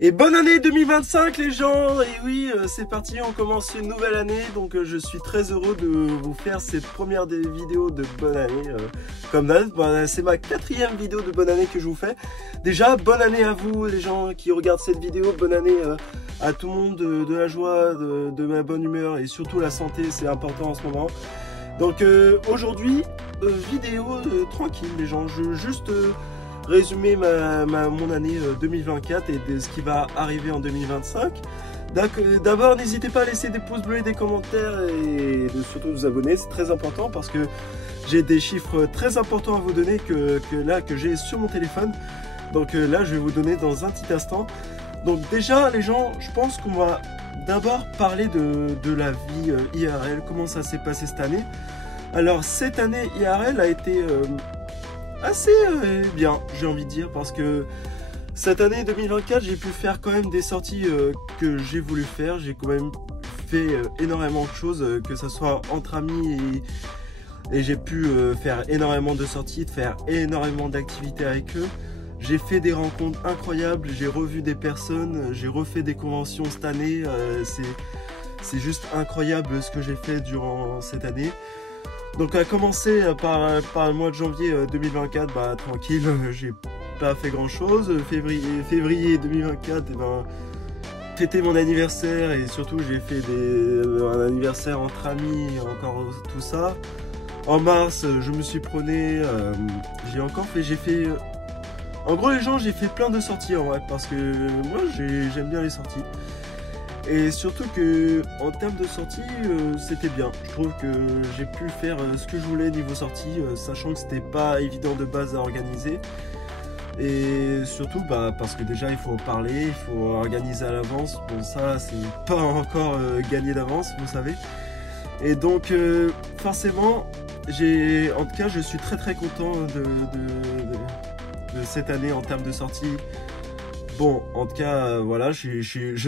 Et bonne année 2025 les gens. Et oui, c'est parti, on commence une nouvelle année. Donc je suis très heureux de vous faire cette première des vidéos de bonne année. Comme d'hab, c'est ma 4e vidéo de bonne année que je vous fais. Déjà, bonne année à vous les gens qui regardent cette vidéo. Bonne année à tout le monde, de la joie, de ma bonne humeur et surtout la santé, c'est important en ce moment. Donc aujourd'hui, vidéo tranquille les gens. Je veux juste résumer mon année 2024 et de ce qui va arriver en 2025. D'abord, n'hésitez pas à laisser des pouces bleus et des commentaires et surtout vous abonner, c'est très important parce que j'ai des chiffres très importants à vous donner que j'ai sur mon téléphone. Donc là, je vais vous donner dans un petit instant. Donc déjà, les gens, je pense qu'on va d'abord parler de la vie IRL, comment ça s'est passé cette année. Alors cette année IRL a été assez bien, j'ai envie de dire, parce que cette année 2024 j'ai pu faire quand même des sorties que j'ai voulu faire. J'ai quand même fait énormément de choses, que ce soit entre amis et j'ai pu faire énormément de sorties, de faire énormément d'activités avec eux. J'ai fait des rencontres incroyables, j'ai revu des personnes, j'ai refait des conventions cette année. C'est juste incroyable ce que j'ai fait durant cette année. Donc à commencer par le mois de janvier 2024, tranquille, j'ai pas fait grand chose. Février 2024, fêter mon anniversaire et surtout j'ai fait un anniversaire entre amis, encore tout ça. En mars, je me suis promené, en gros les gens, j'ai fait plein de sorties en vrai parce que moi j'aime bien les sorties. Et surtout que en termes de sortie, c'était bien. Je trouve que j'ai pu faire ce que je voulais niveau sortie, sachant que c'était pas évident de base à organiser. Et surtout parce que déjà il faut en parler, il faut organiser à l'avance. Bon ça c'est pas encore gagné d'avance, vous savez. Et donc forcément, en tout cas je suis très content de cette année en termes de sortie. Bon, en tout cas, voilà, je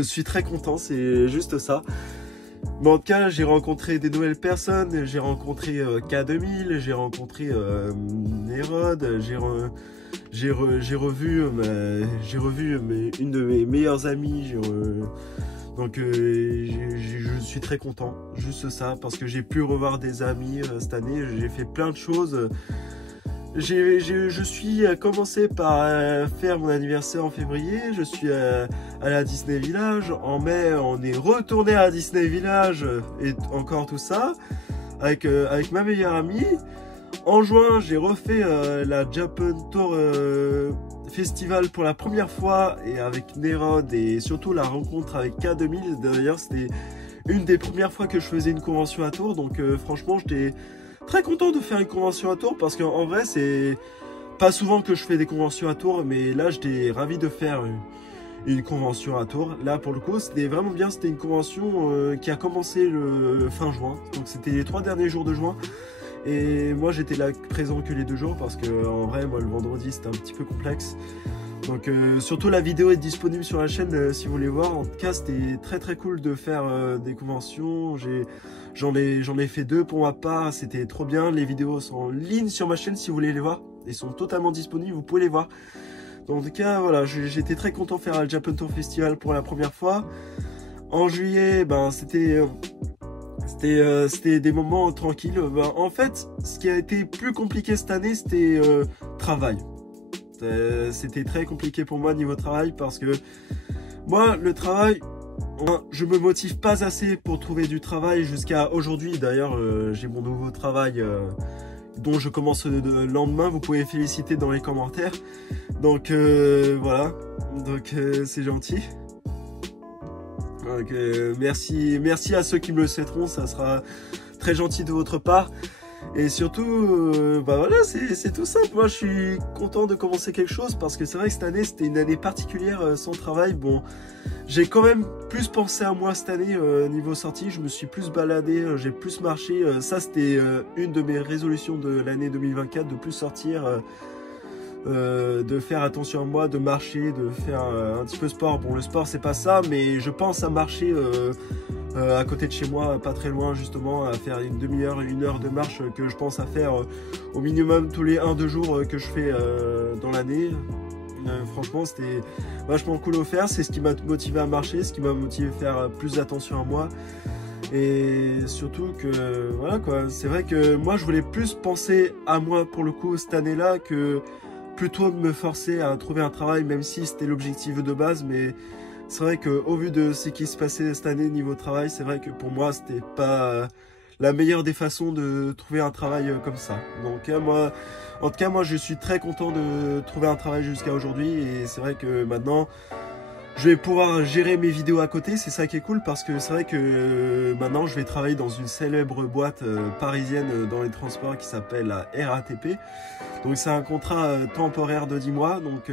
suis très content, c'est juste ça. Mais en tout cas, j'ai rencontré des nouvelles personnes, j'ai rencontré K2000, j'ai rencontré Nerod, j'ai revu une de mes meilleures amies. Donc je suis très content, juste ça, parce que j'ai pu revoir des amis cette année, j'ai fait plein de choses. Je suis commencé par faire mon anniversaire en février, je suis à la Disney Village, en mai on est retourné à Disney Village et encore tout ça, avec ma meilleure amie. En juin j'ai refait la Japan Tour Festival pour la première fois et avec Nerod et surtout la rencontre avec K2000, d'ailleurs c'était une des premières fois que je faisais une convention à Tours, donc franchement j'étais très content de faire une convention à Tours parce qu'en vrai c'est pas souvent que je fais des conventions à Tours, mais là j'étais ravi de faire une convention à Tours. Là pour le coup c'était vraiment bien, c'était une convention qui a commencé le fin juin, donc c'était les 3 derniers jours de juin et moi j'étais là présent que les 2 jours parce que en vrai moi le vendredi c'était un petit peu complexe. Donc surtout la vidéo est disponible sur la chaîne si vous voulez voir. En tout cas c'était très cool de faire des conventions. J'en ai fait 2 pour ma part, c'était trop bien. Les vidéos sont en ligne sur ma chaîne si vous voulez les voir. Ils sont totalement disponibles, vous pouvez les voir. Donc, en tout cas voilà, j'étais très content de faire le Japan Tour Festival pour la première fois. En juillet, c'était des moments tranquilles. En fait, ce qui a été plus compliqué cette année, c'était travail. C'était très compliqué pour moi niveau travail parce que moi le travail, je me motive pas assez pour trouver du travail jusqu'à aujourd'hui. D'ailleurs j'ai mon nouveau travail dont je commence le lendemain, vous pouvez féliciter dans les commentaires. Donc voilà, donc c'est gentil. Donc merci à ceux qui me le souhaiteront, ça sera très gentil de votre part. Et surtout, voilà, c'est tout simple. Moi, je suis content de commencer quelque chose parce que c'est vrai que cette année, c'était une année particulière sans travail. Bon, j'ai quand même plus pensé à moi cette année niveau sortie. Je me suis plus baladé, j'ai plus marché. Ça, c'était une de mes résolutions de l'année 2024, de plus sortir, de faire attention à moi, de marcher, de faire un petit peu de sport. Bon, le sport, c'est pas ça, mais je pense à marcher à côté de chez moi, pas très loin justement, à faire une demi-heure, 1 heure de marche que je pense à faire au minimum tous les 1-2 jours que je fais dans l'année. franchement c'était vachement cool à faire, c'est ce qui m'a motivé à marcher, ce qui m'a motivé à faire plus attention à moi. Et surtout que voilà quoi, c'est vrai que moi je voulais plus penser à moi pour le coup cette année-là que plutôt de me forcer à trouver un travail, même si c'était l'objectif de base. Mais c'est vrai qu'au vu de ce qui se passait cette année niveau travail, c'est vrai que pour moi c'était pas la meilleure des façons de trouver un travail comme ça. Donc moi, en tout cas moi je suis très content de trouver un travail jusqu'à aujourd'hui, et c'est vrai que maintenant je vais pouvoir gérer mes vidéos à côté, c'est ça qui est cool, parce que c'est vrai que maintenant je vais travailler dans une célèbre boîte parisienne dans les transports qui s'appelle la RATP. Donc c'est un contrat temporaire de 10 mois, donc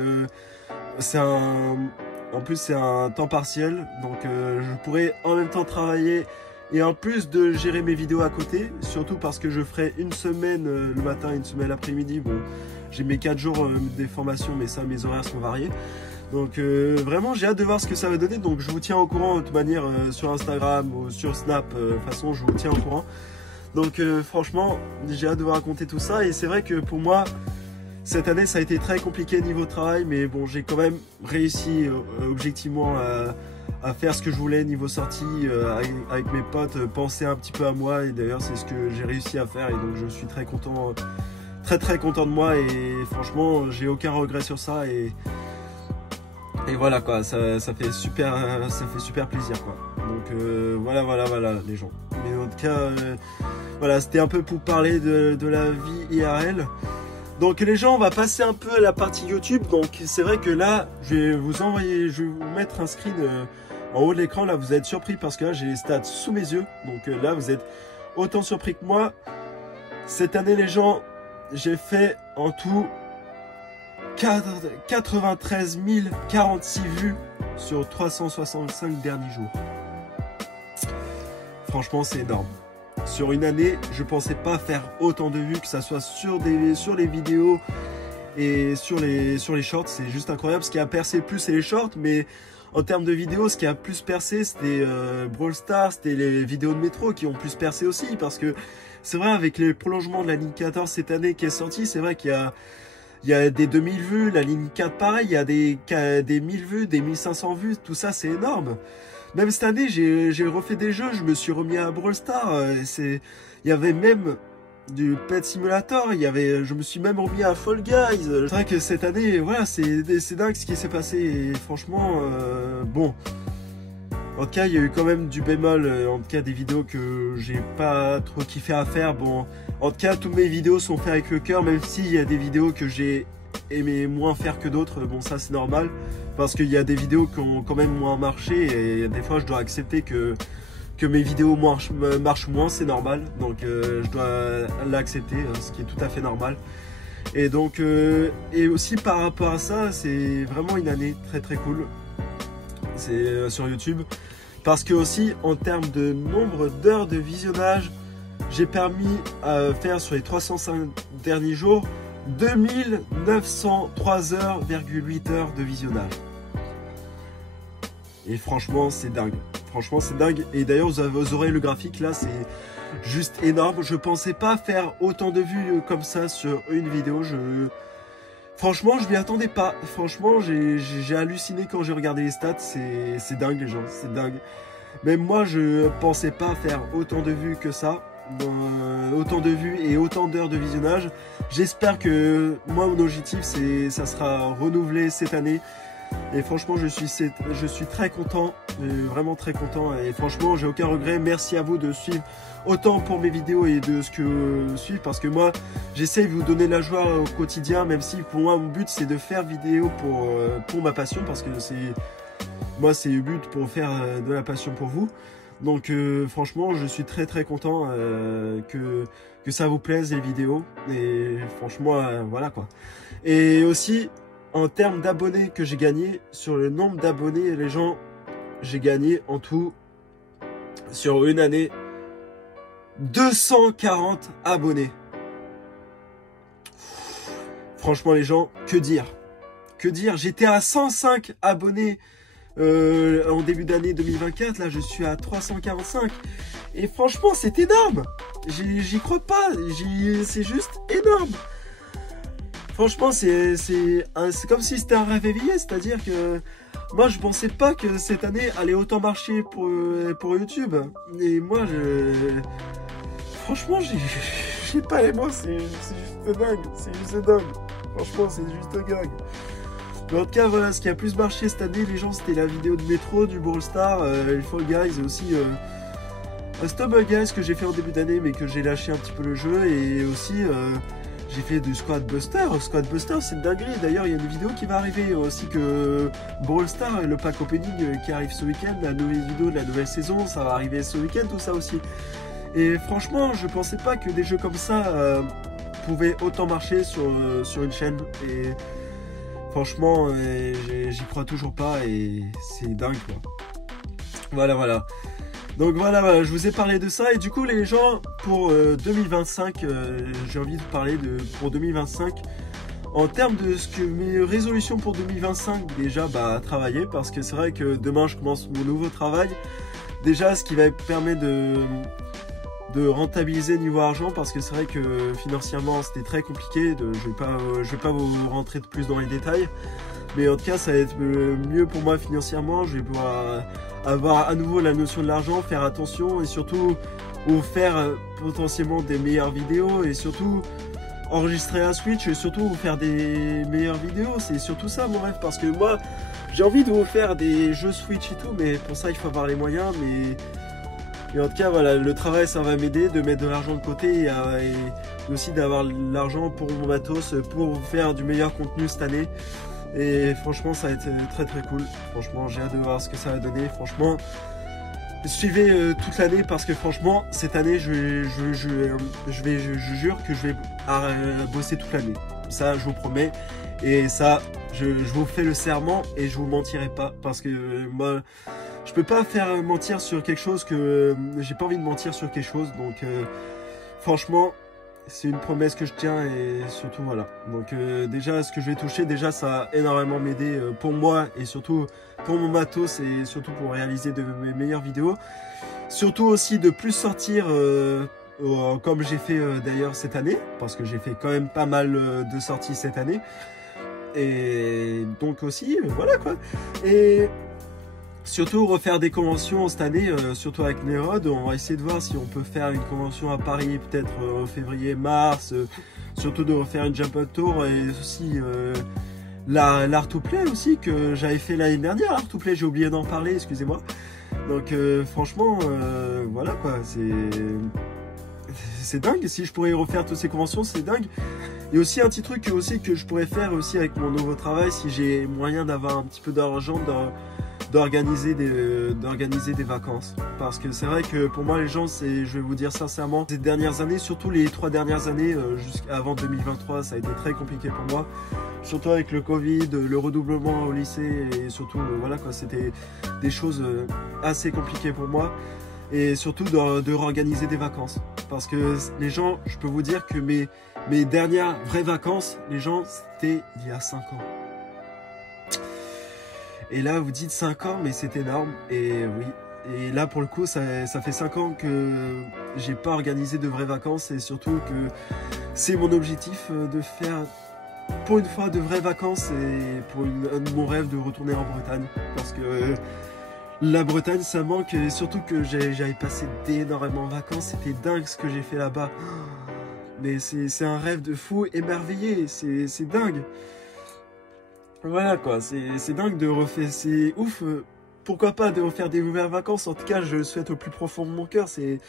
en plus c'est un temps partiel, donc je pourrais en même temps travailler et en plus de gérer mes vidéos à côté, surtout parce que je ferai une semaine le matin et une semaine l'après-midi. Bon, j'ai mes 4 jours des formations, mais ça mes horaires sont variés. Donc vraiment j'ai hâte de voir ce que ça va donner, donc je vous tiens au courant de toute manière sur Instagram ou sur Snap, de toute façon je vous tiens au courant. Donc franchement j'ai hâte de vous raconter tout ça, et c'est vrai que pour moi cette année ça a été très compliqué niveau travail, mais bon j'ai quand même réussi objectivement à faire ce que je voulais niveau sortie avec mes potes, penser un petit peu à moi, et d'ailleurs c'est ce que j'ai réussi à faire, et donc je suis très content de moi, et franchement j'ai aucun regret sur ça, et voilà quoi, ça fait super plaisir quoi. Donc voilà les gens. Mais en tout cas, voilà, c'était un peu pour parler de la vie IRL. Donc les gens, on va passer un peu à la partie YouTube. Donc c'est vrai que là, je vais vous mettre un screen en haut de l'écran. Là, vous êtes surpris parce que là, j'ai les stats sous mes yeux. Donc là, vous êtes autant surpris que moi. Cette année, les gens, j'ai fait en tout 93 046 vues sur 365 derniers jours. Franchement c'est énorme. Sur une année je pensais pas faire autant de vues, que ça soit sur les vidéos et sur les shorts. C'est juste incroyable. Ce qui a percé le plus c'est les shorts, mais en termes de vidéos, ce qui a plus percé c'était Brawl Stars, c'était les vidéos de métro qui ont plus percé aussi, parce que c'est vrai avec les prolongements de la ligne 14 cette année qui est sortie, c'est vrai qu'il y a des 2000 vues, la ligne 4 pareil, il y a des 1000 vues, des 1500 vues, tout ça c'est énorme. Même cette année j'ai refait des jeux, je me suis remis à Brawl Stars, il y avait même du Pet Simulator, je me suis même remis à Fall Guys. C'est vrai que cette année, voilà, c'est dingue ce qui s'est passé, et franchement, bon. En tout cas, il y a eu quand même du bémol, en tout cas des vidéos que j'ai pas trop kiffé à faire. Bon, en tout cas, toutes mes vidéos sont faites avec le cœur, même s'il y a des vidéos que j'ai aimé moins faire que d'autres. Bon, ça c'est normal, parce qu'il y a des vidéos qui ont quand même moins marché, et des fois je dois accepter que mes vidéos marchent moins, c'est normal. Donc je dois l'accepter, ce qui est tout à fait normal. Et donc, et aussi par rapport à ça, c'est vraiment une année très très cool. C'est sur YouTube, parce que aussi en termes de nombre d'heures de visionnage, j'ai permis à faire sur les 305 derniers jours 2903,8 heures de visionnage. Et franchement c'est dingue, et d'ailleurs vous aurez le graphique là, c'est juste énorme. Je pensais pas faire autant de vues comme ça sur une vidéo. Franchement, je m'y attendais pas. Franchement, j'ai halluciné quand j'ai regardé les stats. C'est dingue, les gens, c'est dingue. Même moi, je pensais pas faire autant de vues que ça. Autant de vues et autant d'heures de visionnage. J'espère que moi, mon objectif, ça sera renouvelé cette année. Et franchement, je suis très content, vraiment très content. Et franchement, j'ai aucun regret. Merci à vous de suivre autant pour mes vidéos et de ce que suivre, parce que moi, j'essaie de vous donner la joie au quotidien, même si pour moi, mon but, c'est de faire vidéo pour ma passion, parce que moi, c'est le but pour faire de la passion pour vous. Donc franchement, je suis très très content que ça vous plaise les vidéos, et franchement, voilà quoi. Et aussi, en termes d'abonnés que j'ai gagné, sur le nombre d'abonnés, les gens, j'ai gagné en tout, sur une année, 240 abonnés. Franchement les gens, que dire, j'étais à 105 abonnés en début d'année 2024, là je suis à 345, et franchement c'est énorme, j'y crois pas, c'est juste énorme. Franchement, c'est comme si c'était un rêve éveillé, c'est-à-dire que moi je pensais pas que cette année allait autant marcher pour YouTube. Et moi, franchement, j'ai pas les mots, c'est juste dingue, c'est juste dingue. Franchement, c'est juste dingue. Mais en tout cas, voilà, ce qui a plus marché cette année, les gens, c'était la vidéo de Metro, du Brawl Stars, le Fall Guys et aussi Stumble Guys que j'ai fait en début d'année mais que j'ai lâché un petit peu le jeu, et aussi j'ai fait du Squad Buster. Squad Buster, c'est une dinguerie. D'ailleurs, il y a une vidéo qui va arriver aussi que Brawl Stars, le pack opening qui arrive ce week-end, la nouvelle vidéo de la nouvelle saison, ça va arriver ce week-end, tout ça aussi. Et franchement, je pensais pas que des jeux comme ça pouvaient autant marcher sur une chaîne. Et franchement, j'y crois toujours pas et c'est dingue quoi. Voilà. Donc voilà, je vous ai parlé de ça, et du coup les gens, pour 2025, j'ai envie de parler pour 2025, en termes de ce que mes résolutions pour 2025, déjà travailler, parce que c'est vrai que demain je commence mon nouveau travail, déjà ce qui va permettre de rentabiliser niveau argent, parce que c'est vrai que financièrement c'était très compliqué, je vais pas vous rentrer de plus dans les détails, mais en tout cas ça va être mieux pour moi financièrement. Je vais pouvoir avoir à nouveau la notion de l'argent, faire attention, et surtout vous faire potentiellement des meilleures vidéos, et surtout enregistrer un Switch, et surtout vous faire des meilleures vidéos. C'est surtout ça mon rêve, parce que moi j'ai envie de vous faire des jeux Switch et tout, mais pour ça il faut avoir les moyens. Mais en tout cas voilà, le travail ça va m'aider de mettre de l'argent de côté, et aussi d'avoir l'argent pour mon matos, pour faire du meilleur contenu cette année. Et franchement ça va être très cool. Franchement j'ai hâte de voir ce que ça va donner. Franchement suivez toute l'année, parce que franchement cette année je jure que je vais bosser toute l'année. Ça je vous promets, et ça je vous fais le serment, et je vous mentirai pas, parce que moi je peux pas faire mentir sur quelque chose, que j'ai pas envie de mentir sur quelque chose. Donc franchement c'est une promesse que je tiens, et surtout voilà. Donc déjà ce que je vais toucher, déjà ça va énormément m'aider pour moi, et surtout pour mon matos, et surtout pour réaliser de mes meilleures vidéos. Surtout aussi de plus sortir comme j'ai fait d'ailleurs cette année, parce que j'ai fait quand même pas mal de sorties cette année. Et donc aussi voilà quoi. Et surtout refaire des conventions cette année, surtout avec Nerod. On va essayer de voir si on peut faire une convention à Paris, peut-être en février-mars, surtout de refaire une Jump Tour, et aussi l'Art to Play aussi, que j'avais fait l'année dernière. L'Art to Play, j'ai oublié d'en parler, excusez-moi. Donc franchement, voilà quoi, c'est dingue. Si je pourrais refaire toutes ces conventions, c'est dingue. Et aussi un petit truc aussi que je pourrais faire aussi avec mon nouveau travail, si j'ai moyen d'avoir un petit peu d'argent, d'organiser des vacances. Parce que c'est vrai que pour moi les gens, je vais vous dire sincèrement, ces dernières années, surtout les 3 dernières années jusqu'avant 2023, ça a été très compliqué pour moi, surtout avec le Covid, le redoublement au lycée, et surtout voilà quoi, c'était des choses assez compliquées pour moi, et surtout de réorganiser des vacances. Parce que les gens, je peux vous dire que mes dernières vraies vacances, les gens, c'était il y a 5 ans. Et là vous dites 5 ans, mais c'est énorme. Et oui, et là pour le coup ça fait 5 ans que j'ai pas organisé de vraies vacances, et surtout que c'est mon objectif de faire pour une fois de vraies vacances, et pour mon rêve de retourner en Bretagne, parce que la Bretagne ça manque, et surtout que j'avais passé d'énormément vacances. C'était dingue ce que j'ai fait là-bas, mais c'est un rêve de fou émerveillé, c'est dingue. Voilà quoi, c'est dingue de refaire, c'est ouf, pourquoi pas de refaire des nouvelles vacances. En tout cas je le souhaite au plus profond de mon cœur, c'est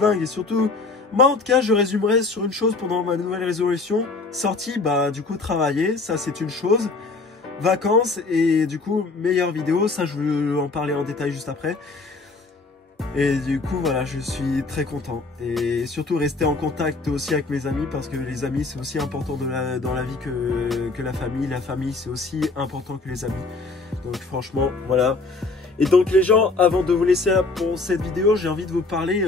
dingue. Et surtout, moi en tout cas je résumerai sur une chose pendant ma nouvelle résolution, sortie, du coup travailler, ça c'est une chose, vacances, et du coup meilleure vidéo, ça je vais en parler en détail juste après. Et du coup voilà, je suis très content, et surtout rester en contact aussi avec mes amis, parce que les amis c'est aussi important dans la vie que la famille c'est aussi important que les amis. Donc franchement voilà. Et donc les gens, avant de vous laisser là pour cette vidéo, j'ai envie de vous parler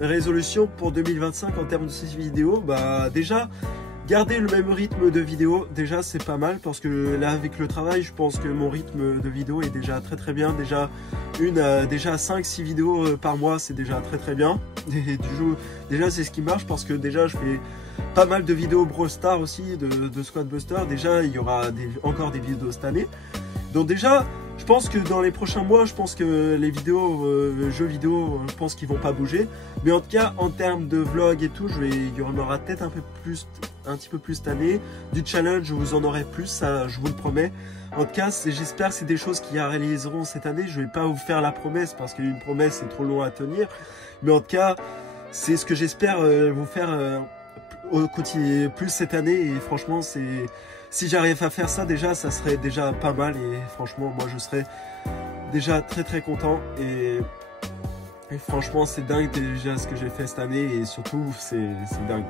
résolution pour 2025 en termes de cette vidéo. Déjà garder le même rythme de vidéo, déjà c'est pas mal, parce que là avec le travail je pense que mon rythme de vidéo est déjà très bien. Déjà 5-6 vidéos par mois, c'est déjà très bien. Et déjà c'est ce qui marche, parce que déjà je fais pas mal de vidéos Brawl Stars aussi, de Squad Buster. Déjà, il y aura encore des vidéos cette année. Donc déjà, je pense que dans les prochains mois, je pense que les vidéos, jeux vidéo, je pense qu'ils vont pas bouger. Mais en tout cas, en termes de vlog et tout, il y en aura peut-être un petit peu plus cette année. Du challenge, vous en aurez plus, ça, je vous le promets. En tout cas, j'espère que c'est des choses qui réaliseront cette année. Je vais pas vous faire la promesse parce qu'une promesse, c'est trop long à tenir. Mais en tout cas, c'est ce que j'espère vous faire au quotidien plus cette année. Et franchement, si j'arrive à faire ça déjà, ça serait déjà pas mal. Et franchement, moi, je serais déjà très content. Et franchement, c'est dingue déjà ce que j'ai fait cette année. Et surtout, c'est dingue.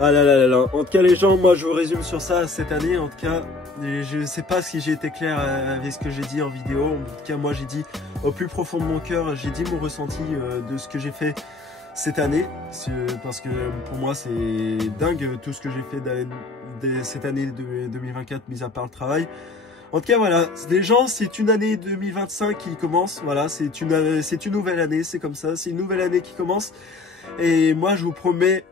Ah là là là là. En tout cas, les gens, moi, je vous résume sur ça cette année. En tout cas, je sais pas si j'ai été clair avec ce que j'ai dit en vidéo. En tout cas, moi, j'ai dit au plus profond de mon cœur, j'ai dit mon ressenti de ce que j'ai fait cette année, parce que pour moi c'est dingue tout ce que j'ai fait cette année 2024, mis à part le travail. En tout cas voilà, les gens, c'est une année 2025 qui commence, voilà, c'est une nouvelle année, c'est comme ça, c'est une nouvelle année qui commence. Et moi je vous promets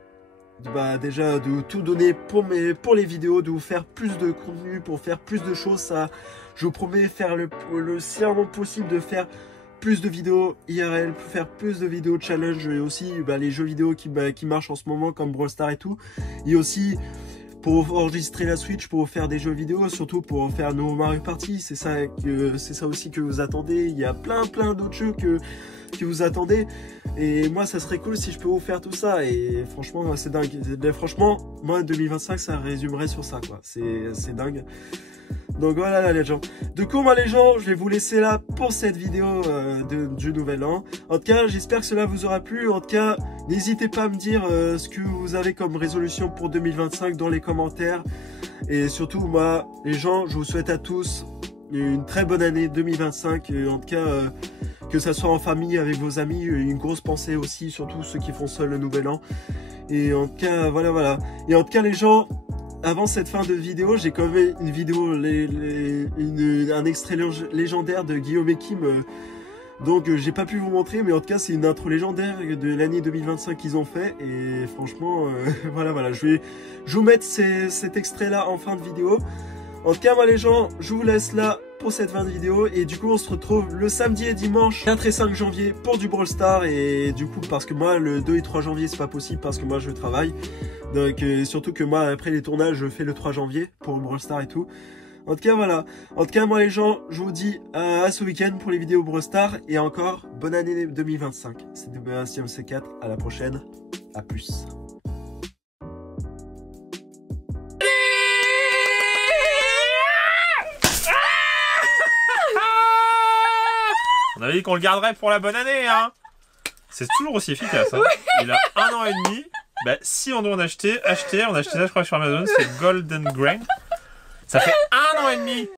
déjà de tout donner pour les vidéos, de vous faire plus de contenu, pour faire plus de choses. Ça, je vous promets faire le serment possible de faire plus de vidéos IRL, faire plus de vidéos challenge, et aussi les jeux vidéo qui marchent en ce moment comme Brawl Stars et tout. Et aussi pour enregistrer la Switch, pour faire des jeux vidéo, surtout pour faire nos Mario Party. C'est ça aussi que vous attendez. Il y a plein d'autres jeux que vous attendez. Et moi, ça serait cool si je peux vous faire tout ça. Et franchement, c'est dingue. Franchement, moi, 2025, ça résumerait sur ça, quoi. C'est dingue. Donc voilà les gens. Du coup moi les gens, je vais vous laisser là pour cette vidéo du nouvel an. En tout cas j'espère que cela vous aura plu. En tout cas n'hésitez pas à me dire ce que vous avez comme résolution pour 2025 dans les commentaires. Et surtout moi les gens, je vous souhaite à tous une très bonne année 2025. En tout cas que ça soit en famille, avec vos amis, une grosse pensée aussi, surtout ceux qui font seuls le nouvel an. Et en tout cas voilà. Et en tout cas les gens, avant cette fin de vidéo, j'ai quand même une vidéo, un extrait légendaire de Guillaume et Kim. Donc j'ai pas pu vous montrer, mais en tout cas c'est une intro légendaire de l'année 2025 qu'ils ont fait. Et franchement, voilà. Je vais vous mettre cet extrait là en fin de vidéo. En tout cas moi les gens, je vous laisse là pour cette fin de vidéo. Et du coup on se retrouve le samedi et dimanche 4 et 5 janvier pour du Brawl Stars. Et du coup parce que moi le 2 et 3 janvier c'est pas possible parce que moi je travaille. Donc surtout que moi après les tournages je fais le 3 janvier pour Brawl Stars et tout. En tout cas voilà. En tout cas moi les gens, je vous dis à ce week-end pour les vidéos Brawl Stars. Et encore bonne année 2025. C'était Bastien C4, à la prochaine, à plus. On avait dit qu'on le garderait pour la bonne année, hein. C'est toujours aussi efficace, hein. Il a 1 an et demi. Si on doit en acheter, on a acheté ça je crois sur Amazon, c'est Golden Grain. Ça fait 1 an et demi